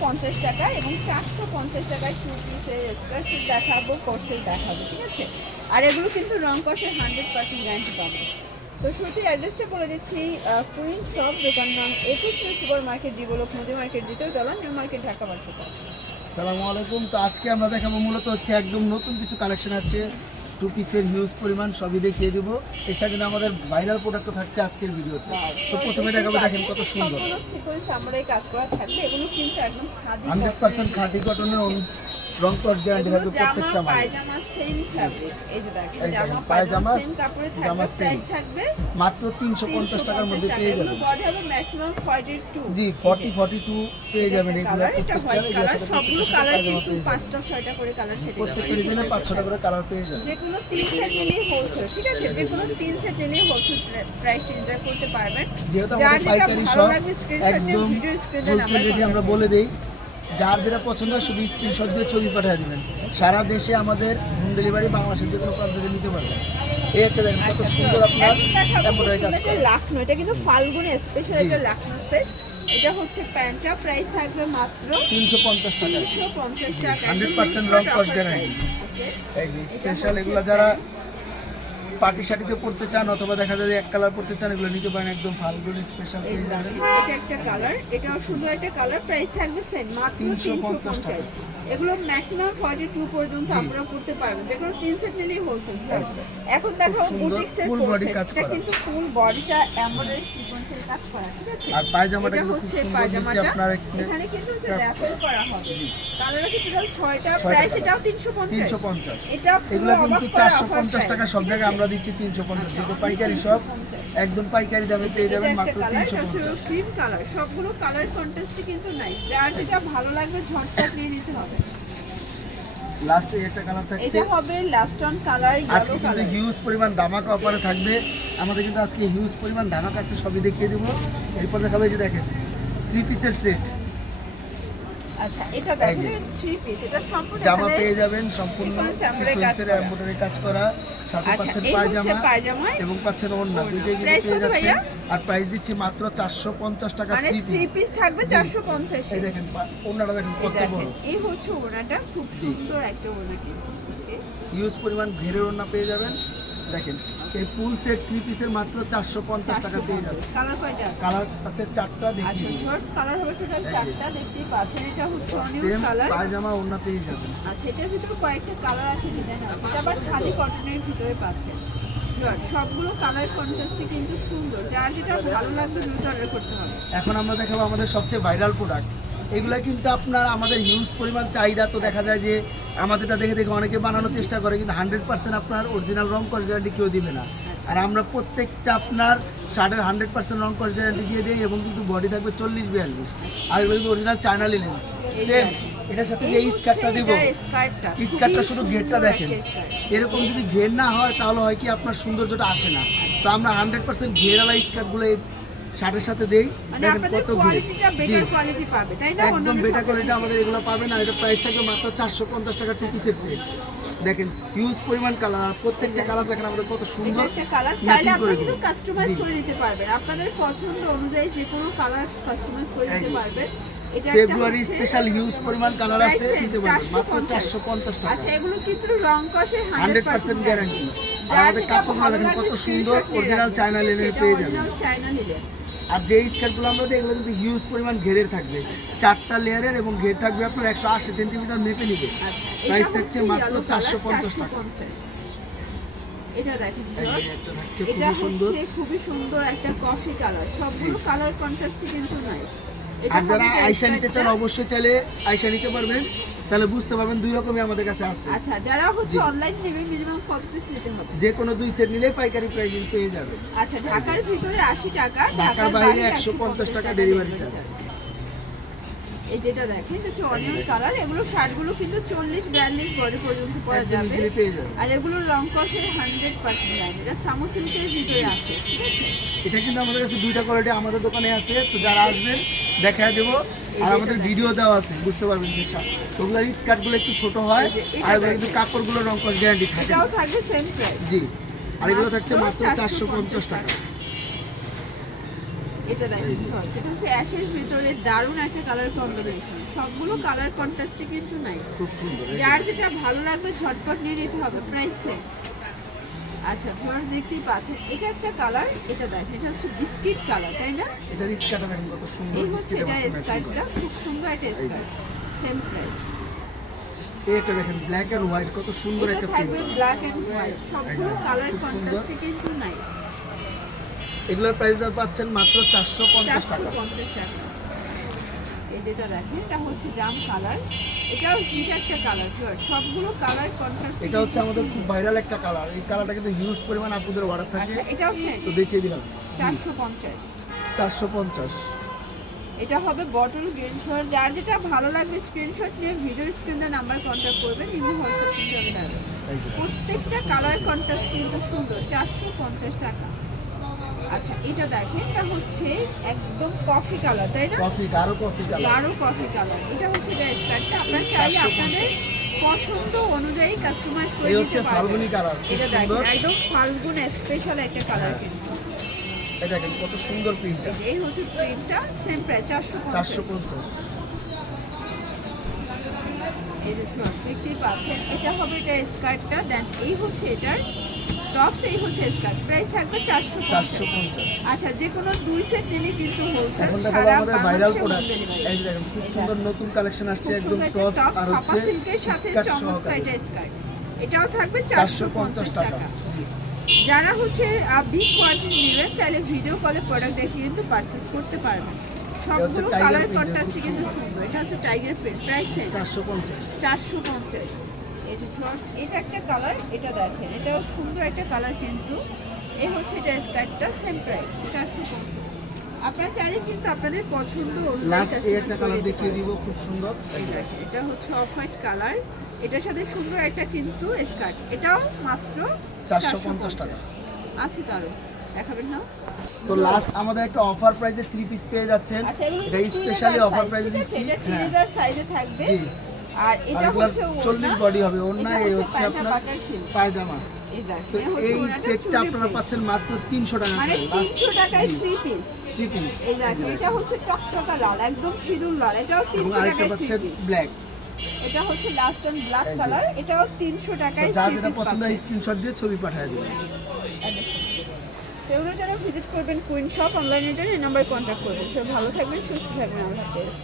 350 টাকা এবং 450 টাকায় 2 পিসের স্কার্ট সেট দেখাবো, কোট সেট দেখাবো, ঠিক আছে। আর এগুলো কিন্তু রং কষের 100% গ্যারান্টি পাবে। তো শুরুতে অ্যাড্রেসটা বলে দিচ্ছি, কুইন শপ, দোকান নাম একুশ super market, develop Modi market, দ্বিতীয় তলা, নিউ মার্কেট, ঢাকা 12। আসসালামু আলাইকুম। তো আজকে আমরা দেখাবো মূলত হচ্ছে একদম নতুন কিছু কালেকশন আসছে, 2 পিসের হিউজ পরিমাণ, সবই দেখিয়ে দেবো। এছাড়া আমাদের ভাইরাল প্রোডাক্টও থাকছে আজকের ভিডিওতে। তো প্রথমে দেখাবো, দেখেন কত সুন্দর সবগুলো সিকোয়েন্স আমরা এই কাজ করা থাকবে। এগুলো কিন্তু একদম খাদি 100% খাঁটি কটনের রং কস গ্যারান্টি থাকবে প্রত্যেকটা মাল। পায়জামা সেম ফ্যাব্রিক, এই যে দেখেন এই জামা পায়জামা সেম কাপড়ে থাকবে, জামা সেম প্রাইস থাকবে মাত্র 350 টাকার মধ্যে পেয়ে এগুলো যাবেন। বডি হবে ম্যাক্সিমাম 42। জি 42 পেয়ে যাবেন। এগুলো এটা হোয়াইট কালার, সবগুলো কালার কিন্তু 5টা 6টা করে কালার সেট প্রত্যেকটা ডিজাইনে 5-6টা করে কালার পেয়ে যাবেন। যে কোনো 3 সেট নিলেই হোলসেল, ঠিক আছে। যে কোনো 3 সেট নিলেই হোলসেল প্রাইস এনজয় করতে পারবেন। যেহেতু আমাদের পাইকারি সব একদম হোলসেল রেটে আমরা বলে দেই, যার যেটা পছন্দ হয় শুধু স্ক্রিনশট দিয়ে ছবি পাঠিয়ে দিবেন। সারা দেশে আমাদের হোম ডেলিভারি, বাংলাদেশের যে কোনো প্রান্ত থেকে নিতে পারবেন। এই একটা দেখেন কত সুন্দর আপনার এমব্রয়ডারি কাজ করা। লাখনো, এটা কিন্তু ফাল্গুন স্পেশাল একটা লাখনো সেট। এটা হচ্ছে প্যান্টটা, প্রাইস থাকবে মাত্র 350 টাকা, 350 টাকা, 100% রং কস গ্যারান্টি। এই যে স্পেশাল এগুলো যারা পার্টি শাড়িতে পড়তে চান অথবা দেখা যায় এক কালার পড়তে চান, এগুলো নিতে পারেন। একদম ফাল্গুন স্পেশাল পেয়ে যাবেন। এটা একটা কালার, এটাও সুন্দর একটা কালার, প্রাইস থাকবে সেম মাত্র 350 টাকা। এগুলো ম্যাক্সিমাম 42 পর্যন্ত আপনারা করতে পারবেন। যে কোনো 3 সেট নিলেই হোলসেল। এখন দেখাবো বুটিক্সের ফুল বডি কাজ এটা করা, কিন্তু ফুল বডিটা এমব্রয়ডারি সিকোয়েন্সের কাজ করা, ঠিক আছে। আর পায়জামাটা কিন্তু খুব হচ্ছে সুন্দর দিচ্ছে পায়জামাটা, আপনার এখানে কিন্তু হচ্ছে র‍্যাফেল করা হবে। কালার আছে টোটাল 6টা, প্রাইস এটাও 350। এটা এগুলো কিন্তু 450 টাকা সব জায়গায় আমরা দিচ্ছি 350। কিন্তু পাইকারি সব একদম পাইকারি দামে পেয়ে যাবেন মাত্র 350। ক্রিম কালার, সবগুলো কালার কন্ট্রাস্টে কিন্তু নাই। যার যেটা ভালো লাগবে ঝটপট নিয়ে নিতে হবে। লাস্টে একটা কালার থাকছে, এটা হবে লাস্ট অন কালার, আজকে ইয়েলো কিন্তু কালার। হিউজ পরিমাণ ধামাকা অফারে থাকবে। আমাদের কিন্তু আজকে হিউজ পরিমাণ ধামাকা আছে, সবই দেখিয়ে দেবো। এরপর দেখাবো এই যে দেখেন 3 পিসের সেট। আচ্ছা, এটা দেখেন 3 পিস, এটা সম্পূর্ণ জামা পেয়ে যাবেন সম্পূর্ণ সিকোয়েন্সের করা। এমব্রয়ডারি কাজ করা, সাথে আচ্ছা, পাচ্ছেন এই হচ্ছে পায়জামা পায়জামা এবং পাচ্ছেন ওড়না, দুইটাই কিন্তু প্রাইস পেয়ে কত ভাইয়া? যাচ্ছেন। আর প্রাইস দিচ্ছি মাত্র 450 টাকা মানে 3 3 পিস। পিস থাকবে 450। এই দেখেন ওড়নাটা দেখেন কত বড়। এই হচ্ছে ওড়নাটা, খুব সুন্দর একটা ওড়না কিন্তু। হিউজ পরিমাণ ঘেরের ওড়না পেয়ে যাবেন। দেখেন এই ফুল সেট 3 পিসের মাত্র 450 টাকা পেয়ে যাবেন। কালার কয়টা? কালার আছে 4টা, আচ্ছা, দেখিয়ে দিই। শর্টস কালার হবে টোটাল 4টা, দেখতেই পাচ্ছেন। এটা হচ্ছে অনিয়ন সেম কালার। পায়জামা ওড়না পেয়ে যাবেন। আচ্ছা, এটার ভিতরে কয়েকটা কালার আছে, ডিজাইন আছে। এটা আবার খাদি কটনের ভিতরে পাচ্ছেন। সবগুলো কালার কন্ট্রাস্টে কিন্তু সুন্দর। যার যেটা ভালো লাগবে দ্রুত অর্ডার করতে হবে। এখন আমরা দেখাবো আমাদের সবচেয়ে ভাইরাল প্রোডাক্ট। এগুলা কিন্তু আপনার আমাদের হিউজ পরিমাণ চাহিদা। তো দেখা যায় যে আমাদেরটা দেখে দেখে অনেকে বানানোর চেষ্টা করে, কিন্তু 100% আপনার অরিজিনাল রং কস গ্যারান্টি কেউ দিবে না। আর আমরা প্রত্যেকটা আপনার শার্টের 100% রং কস গ্যারান্টি দিয়ে দিই এবং কিন্তু বডি থাকবে 40-42। আর এগুলো কিন্তু অরিজিনাল চায়না লিনেন সেম। এটার সাথে যে স্কার্টটা দিব, স্কার্টটা শুধু ঘেরটা দেখেন। এরকম যদি ঘের না হয় তাহলে হয় কি আপনার সৌন্দর্যটা আসে না। তো আমরা 100% ঘেরালা স্কার্টগুলো এই শার্টের সাথে দেই। দেখেন কত ঘের, জি একদম বেটার কোয়ালিটি আমাদের এগুলো পাবেন। আর এটা প্রাইস থাকবে মাত্র 450 টাকা 2 পিসের সেট। দেখেন হিউজ পরিমাণ কালার, প্রত্যেকটা কালার দেখেন আমাদের কত সুন্দর ম্যাচিং করে দিই। কাস্টমাইজ করে নিতে পারবেন আপনাদের পছন্দ অনুযায়ী, যে কোনো কালার কাস্টমাইজ করে নিতে পারবেন। ফেব্রুয়ারি স্পেশাল হিউজ পরিমাণ কালার আছে, দিতে পারবেন মাত্র 450 টাকা। আচ্ছা, এগুলো কিন্তু রং কষে 100% গ্যারান্টি। আর আমাদের কাপড়গুলো দেখেন কত সুন্দর, অরিজিনাল চায়না লিনেন পেয়ে যাবেন। আর যে স্কার্টগুলো আমরা দিই এগুলো কিন্তু হিউজ পরিমাণ ঘেরের থাকবে, 4টা লেয়ারের, এবং ঘের থাকবে আপনার 180 সেন্টিমিটার মেপে নিবে। প্রাইস থাকছে মাত্র 450 টাকা। এটা দেখেন, এটা সুন্দর, খুবই সুন্দর একটা কফি কালার। সবগুলো কালার কন্ট্রাস্টে কিন্তু নাই। আর যারা আয়শা নিতে চান অবশ্যই চাইলে আয়শা নিতে পারবেন, তাহলে বুঝতে পারবেন দুই রকমই আমাদের কাছে আছে। আচ্ছা, যারা হচ্ছে অনলাইন নেবে মিনিমাম কত পিস নিতে হবে? যে কোনো 2 সেট নিলে পাইকারি প্রাইসে পেয়ে যাবেন। আচ্ছা, ঢাকার ভিতরে 80 টাকা, ঢাকার বাইরে 150 টাকা ডেলিভারি চার্জ। এই যেটা দেখেন এটা হচ্ছে অনিয়ন কালার। এগুলো শার্টগুলো কিন্তু 40-42 বডি পর্যন্ত পরা যাবে। আর এগুলো রং কষের 100% লাইন। এটা সামো সিল্কের ভিতরে আছে, ঠিক আছে। এটা কিন্তু আমাদের কাছে 2টা কোয়ালিটি আমাদের দোকানে আছে। তো যারা আসবেন দেখায় দেবো, আর আমাদের ভিডিও দেওয়া আছে, বুঝতে পারবেন যে ওগুলোর স্কার্টগুলো একটু ছোট হয়, আর এগুলো কিন্তু কাপড়গুলো রং কস গ্যারান্টি থাকে। এটাও থাকবে সেম প্রাইস, জি। আর এগুলো থাকছে মাত্র 450 টাকা। এটা দেখেন শর্টস, এটা হচ্ছে অ্যাশের ভিতরে দারুণ একটা কালার কম্বিনেশন। সবগুলো কালার কন্ট্রাস্টে কিন্তু নাই, খুব সুন্দর। যার যেটা ভালো লাগবে ঝটপট নিয়ে নিতে হবে, প্রাইস সেম। আচ্ছা ফ্লোর দেখতেই পাচ্ছেন, এটা একটা কালার, এটা দেখেন এটা হচ্ছে বিস্কিট কালার, তাই না? এটার স্কার্টটা দেখেন কত সুন্দর, এই হচ্ছে বিস্কিটের এটা মতো ম্যাচিং স্কার্টটা, করা। খুব সুন্দর একটা স্কার্ট, সেম প্রাইস। এটা দেখেন ব্ল্যাক এন্ড হোয়াইট, কত সুন্দর এটা একটা থাকবে প্রিন্ট। ব্ল্যাক এন্ড হোয়াইট, সবগুলো একদম, কালার খুব সুন্দর। কন্ট্রাস্টে কিন্তু নাই। এগুলোর প্রাইস পাচ্ছেন মাত্র 450 টাকা। 450 টাকা। এই যেটা দেখেন এটা হচ্ছে জাম কালার, এটাও হিট একটা কালার, সবগুলো কালার কন্ট্রাস্ট। এটা হচ্ছে আমাদের খুব ভাইরাল একটা কালার, এই কালারটা কিন্তু হিউজ পরিমাণ আপুদের অর্ডার থাকে। আচ্ছা এটাও সেম তো দেখিয়ে দিলাম 450। 450। এটা হবে বটল গ্রিন শর্ট, যার যেটা ভালো লাগবে স্ক্রিনশট নিয়ে ভিডিও স্ক্রিনে নাম্বার কন্ট্যাক্ট করবেন, ইমো হোয়াটসঅ্যাপ কিন্তু অ্যাভেলেবল। এই যে প্রত্যেকটা কালার কন্ট্রাস্ট কিন্তু সুন্দর, 450 টাকা। আচ্ছা এটা দেখেন, এটা হচ্ছে একদম কফি কালার, তাই না? কফি, গাঢ় কফি কালার। গাঢ় কফি কালার, এটা হচ্ছে এটা স্কার্টটা, আপনারা চাইলে 450 আপনাদের পছন্দ অনুযায়ী কাস্টমাইজ করে এই নিতে হচ্ছে পারবেন। ফাল্গুনি কালার, খুব এটা সুন্দর। দেখেন একদম ফাল্গুন স্পেশাল একটা কালার কিন্তু। এই দেখেন কত সুন্দর প্রিন্টটা, এই যে এই হচ্ছে প্রিন্টটা, সেম প্রাইস 450। 450। এই যে শর্ট দেখতেই পাচ্ছেন, এটা হবে এটা স্কার্টটা, দেন এই হচ্ছে এটার টপস, এই হচ্ছে স্কার্ট, প্রাইস থাকবে 450। 450। আচ্ছা যে কোনো দুই সেট নিলে কিন্তু হোলসেল এখন দেখাবো সারা আমাদের ভাইরাল বাংলাদেশে প্রোডাক্ট। Home delivery. এই যে দেখেন খুব সুন্দর নতুন কালেকশন আসছে, খুব একদম সুন্দর একটা টপস টপ, আর ছাপা হচ্ছে সিল্কের সাথে স্কার্ট চমৎকার সহকারে। এটা স্কার্ট, এটাও থাকবে 450 টাকা। যারা হচ্ছে বিগ কোয়ান্টিটি নেবেন, চাইলে ভিডিও কলে প্রোডাক্ট দেখে কিন্তু পারচেজ করতে পারবেন। সবগুলো tiger কালার print, কন্ট্রাস্ট খুব কিন্তু সুন্দর। সুন্দর। এটা হচ্ছে টাইগার প্রিন্ট, প্রাইস 450। 450। এই যে shorts, এটা একটা কালার, এটা দেখেন এটাও সুন্দর একটা কালার কিন্তু। এই হচ্ছে এটা স্কার্টটা, সেম প্রাইস 450। আপনারা চাইলে কিন্তু আপনাদের পছন্দ অনুযায়ী লাস্ট এই customize একটা করে কালার নিতে দেখিয়ে পারবেন। দিব, খুব সুন্দর। এই দেখেন, এটা হচ্ছে অফ হোয়াইট কালার, এটার সাথে সুন্দর একটা কিন্তু স্কার্ট, এটাও মাত্র 450 টাকা। আছে কারো দেখাবেন না? তো লাস্ট আমাদের একটা অফার প্রাইসে 3 পিস পেয়ে যাচ্ছেন। আচ্ছা এগুলো এটা স্পেশালি অফার প্রাইসে দিচ্ছি। এটা হ্যাঁ টিনেজার সাইজে থাকবে। জি। আর এটা এগুলার হচ্ছে 40 বডি হবে, ওড়না এই হচ্ছে আপনার বাটার সিল্ক। পায়জামা। এই দেখেন, তো এটা হচ্ছে এই ওড়নাটা সেটটা চুড়ি আপনারা print। পাচ্ছেন মাত্র 300 টাকা মানে করে। লাস্ট 300 টাকায় জি। 3 পিস। 3 পিস। এই দেখেন, এটা হচ্ছে টকটকা লাল, একদম সিঁদুর লাল, এটাও এবং 300 আরেকটা টাকায় 3 পাচ্ছেন পিস। ব্ল্যাক। এটা হচ্ছে লাস্ট অন ব্ল্যাক এই যে। কালার, এটাও 300 টাকায় যার 3 যেটা পিস পছন্দ হয় পাচ্ছেন। স্ক্রিনশট দিয়ে ছবি পাঠিয়ে দিবেন। এগুলো যারা ভিজিট করবেন কুইন শপ অনলাইনের জন্য এই নাম্বারে কন্ট্যাক্ট করবেন। সব ভালো থাকবেন, সুস্থ থাকবেন, আল্লাহ হাফেজ।